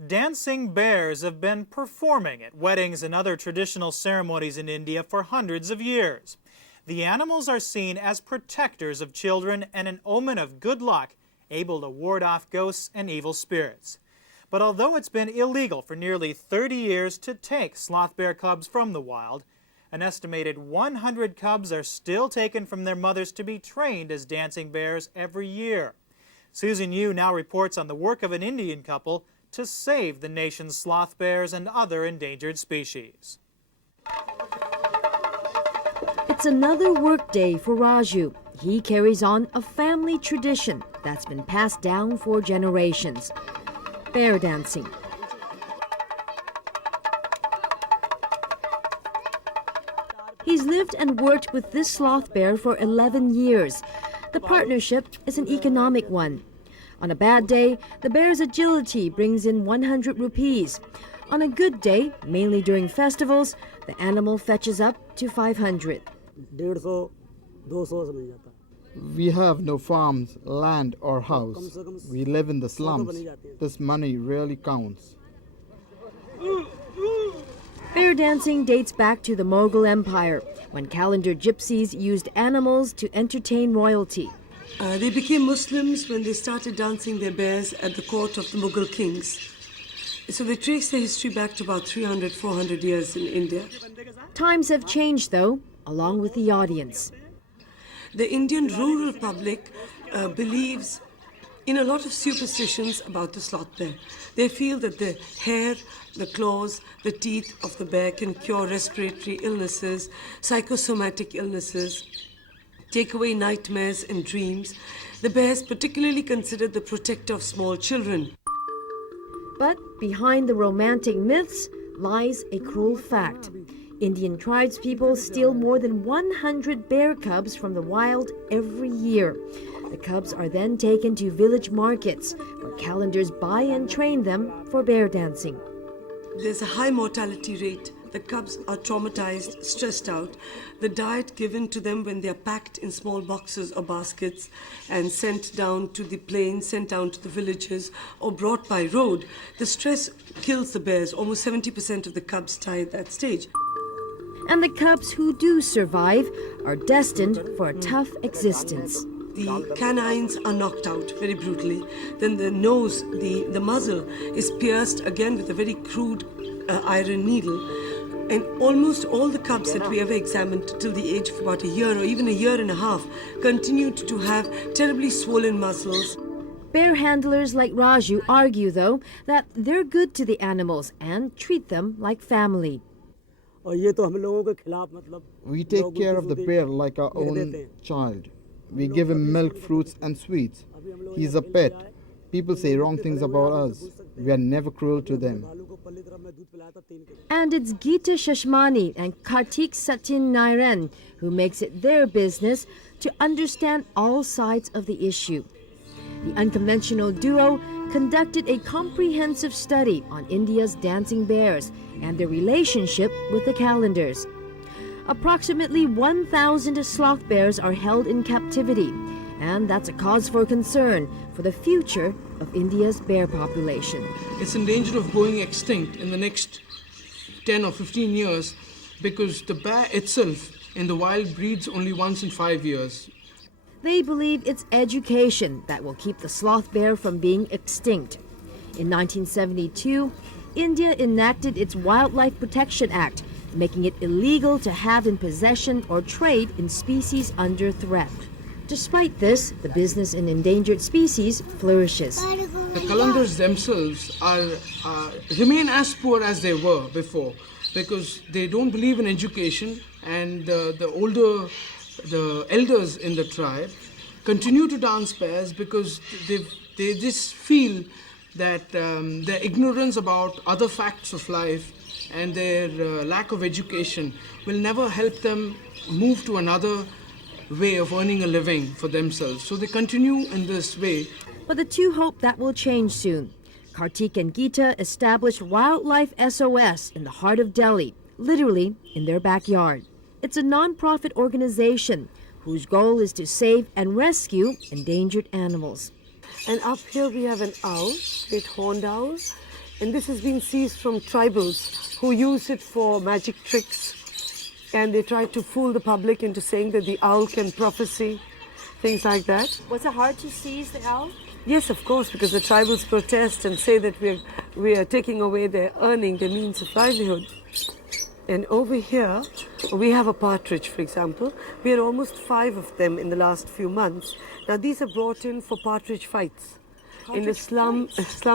Dancing bears have been performing at weddings and other traditional ceremonies in India for hundreds of years. The animals are seen as protectors of children and an omen of good luck, able to ward off ghosts and evil spirits. But although it's been illegal for nearly 30 years to take sloth bear cubs from the wild, an estimated 100 cubs are still taken from their mothers to be trained as dancing bears every year. Susan Yu now reports on the work of an Indian couple to save the nation's sloth bears and other endangered species. It's another work day for Raju. He carries on a family tradition that's been passed down for generations. Bear dancing. He's lived and worked with this sloth bear for 11 years. The partnership is an economic one. On a bad day, the bear's agility brings in 100 rupees. On a good day, mainly during festivals, the animal fetches up to 500. We have no farms, land or house. We live in the slums. This money really counts. Bear dancing dates back to the Mughal Empire, when Kalandar gypsies used animals to entertain royalty. They became Muslims when they started dancing their bears at the court of the Mughal kings. So they trace their history back to about 300, 400 years in India. Times have changed, though, along with the audience. The Indian rural public believes in a lot of superstitions about the sloth bear. They feel that the hair, the claws, the teeth of the bear can cure respiratory illnesses, psychosomatic illnesses, take away nightmares and dreams. The bear is particularly considered the protector of small children. But behind the romantic myths lies a cruel fact. Indian tribespeople steal more than 100 bear cubs from the wild every year. The cubs are then taken to village markets, where Kalandars buy and train them for bear dancing. There's a high mortality rate. The cubs are traumatized, stressed out. The diet given to them when they're packed in small boxes or baskets and sent down to the plains, sent down to the villages, or brought by road, the stress kills the bears. Almost 70% of the cubs die at that stage. And the cubs who do survive are destined for a tough existence. The canines are knocked out very brutally. Then the nose, the muzzle is pierced again with a very crude iron needle. And almost all the cubs that we ever examined till the age of about a year or even a year and a half continued to have terribly swollen muzzles. Bear handlers like Raju argue, though, that they're good to the animals and treat them like family. We take care of the bear like our own child. We give him milk, fruits and sweets. He's a pet. People say wrong things about us. We are never cruel to them. And it's Geeta Shashmani and Kartik Satin Nairan who makes it their business to understand all sides of the issue. The unconventional duo conducted a comprehensive study on India's dancing bears and their relationship with the Kalandars. Approximately 1,000 sloth bears are held in captivity, and that's a cause for concern for the future of India's bear population. It's in danger of going extinct in the next 10 or 15 years because the bear itself in the wild breeds only once in 5 years. They believe it's education that will keep the sloth bear from being extinct. In 1972, India enacted its Wildlife Protection Act, making it illegal to have in possession or trade in species under threat. Despite this, the business in endangered species flourishes. The Kalandars themselves remain as poor as they were before because they don't believe in education, and the elders in the tribe continue to dance bears because they just feel that their ignorance about other facts of life and their lack of education will never help them move to another way of earning a living for themselves. So they continue in this way. But the two hope that will change soon. Kartik and Geeta established Wildlife SOS in the heart of Delhi, literally in their backyard. It's a non-profit organization whose goal is to save and rescue endangered animals. And up here we have an owl, great horned owl, And this has been seized from tribals who use it for magic tricks. And they try to fool the public into saying that the owl can prophesy, things like that. Was it hard to seize the owl? Yes, of course, because the tribals protest and say that we are taking away their earning, their means of livelihood. And over here, we have a partridge, for example. We had almost 5 of them in the last few months. Now, these are brought in for partridge fights. In the slum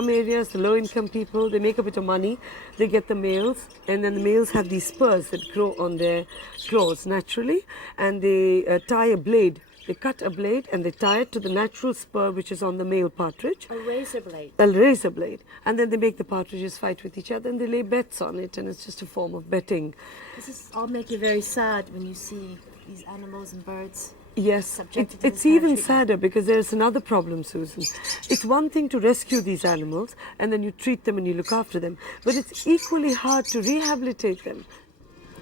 areas, the low-income people, they make a bit of money. They get the males, and then the males have these spurs that grow on their claws naturally, and they tie a blade. They cut a blade and they tie it to the natural spur which is on the male partridge. A razor blade. A razor blade. And then they make the partridges fight with each other and they lay bets on it, and it's just a form of betting. This is all make you very sad when you see these animals and birds. Yes, it's even sadder because there's another problem, Susan. It's one thing to rescue these animals and then you treat them and you look after them, but it's equally hard to rehabilitate them.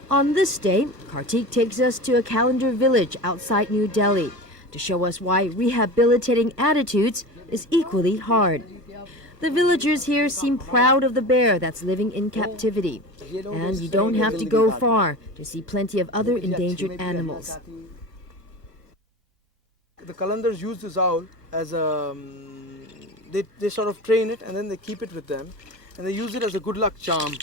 On this day, Kartik takes us to a Kalandar village outside New Delhi to show us why rehabilitating attitudes is equally hard. The villagers here seem proud of the bear that's living in captivity, and you don't have to go far to see plenty of other endangered animals. The Kalandars use this owl as a... They sort of train it and then they keep it with them, and they use it as a good luck charm.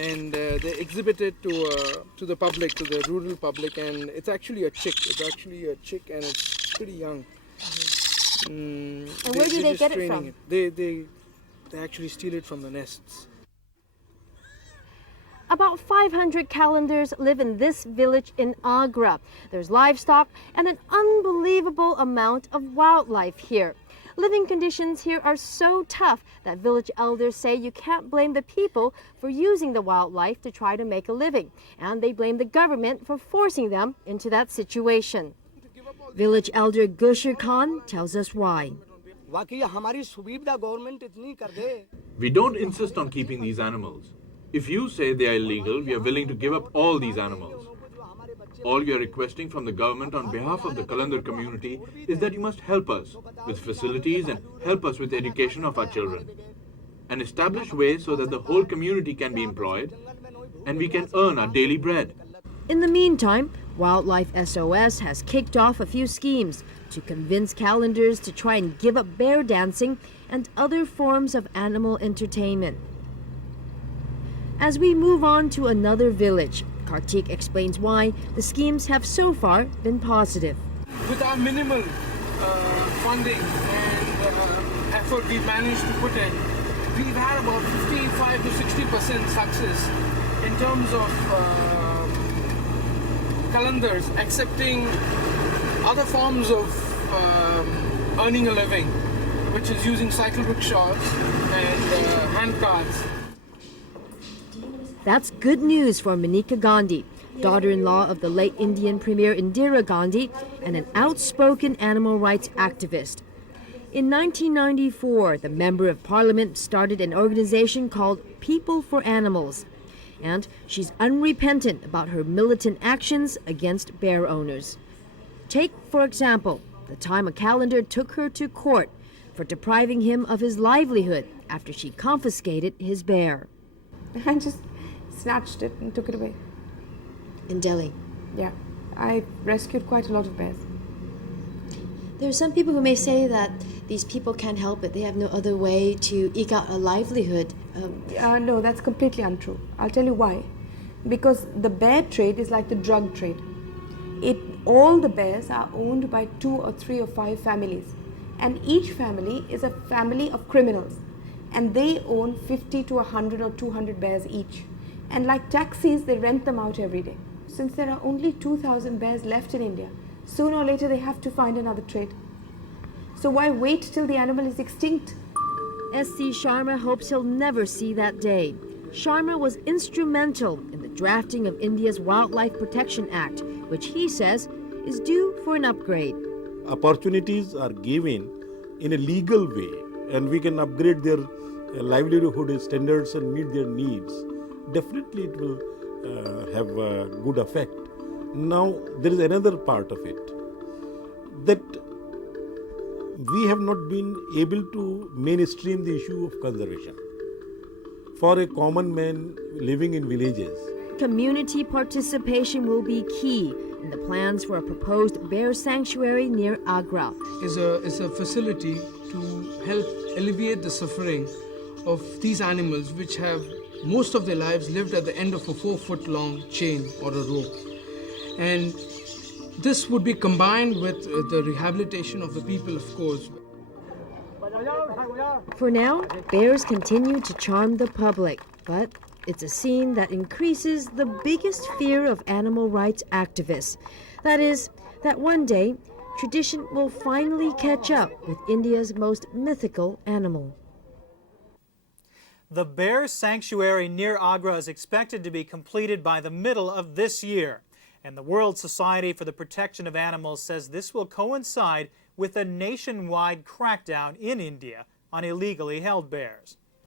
And they exhibit it to the public, to the rural public, and it's actually a chick. It's actually a chick, and it's pretty young. And where do they get it from? They actually steal it from the nests. About 500 Kalandars live in this village in Agra. There's livestock and an unbelievable amount of wildlife here. Living conditions here are so tough that village elders say you can't blame the people for using the wildlife to try to make a living, and they blame the government for forcing them into that situation. Village elder Gushir Khan tells us why. We don't insist on keeping these animals. If you say they are illegal, we are willing to give up all these animals. All we are requesting from the government on behalf of the Kalandar community is that you must help us with facilities and help us with the education of our children. An established way so that the whole community can be employed and we can earn our daily bread. In the meantime, Wildlife SOS has kicked off a few schemes to convince Kalandars to try and give up bear dancing and other forms of animal entertainment. As we move on to another village, Kartik explains why the schemes have so far been positive. With our minimal funding and effort we've managed to put in, we've had about 55 to 60% success in terms of Kalandars accepting other forms of earning a living, which is using cycle rickshaws and hand carts. That's good news for Manika Gandhi, daughter-in-law of the late Indian Premier Indira Gandhi and an outspoken animal rights activist. In 1994, the Member of Parliament started an organization called People for Animals, and she's unrepentant about her militant actions against bear owners. Take, for example, the time a Kalandar took her to court for depriving him of his livelihood after she confiscated his bear. I just snatched it and took it away. In Delhi? Yeah, I rescued quite a lot of bears. There are some people who may say that these people can't help it. They have no other way to eke out a livelihood. No, that's completely untrue. I'll tell you why. Because the bear trade is like the drug trade. All the bears are owned by 2 or 3 or 5 families. And each family is a family of criminals. And they own 50 to 100 or 200 bears each. And like taxis, they rent them out every day. Since there are only 2,000 bears left in India, sooner or later they have to find another trade. So why wait till the animal is extinct? S.C. Sharma hopes he'll never see that day. Sharma was instrumental in the drafting of India's Wildlife Protection Act, which he says is due for an upgrade. Opportunities are given in a legal way, and we can upgrade their livelihood standards and meet their needs. Definitely it will have a good effect. Now there is another part of it, that we have not been able to mainstream the issue of conservation. for a common man living in villages. Community participation will be key in the plans for a proposed bear sanctuary near Agra. Is a facility to help alleviate the suffering of these animals, which have most of their lives lived at the end of a 4-foot-long chain or a rope. And this would be combined with the rehabilitation of the people, of course. For now, bears continue to charm the public, but it's a scene that increases the biggest fear of animal rights activists. That is, that one day, tradition will finally catch up with India's most mythical animal. The bear sanctuary near Agra is expected to be completed by the middle of this year. And the World Society for the Protection of Animals says this will coincide with a nationwide crackdown in India on illegally held bears.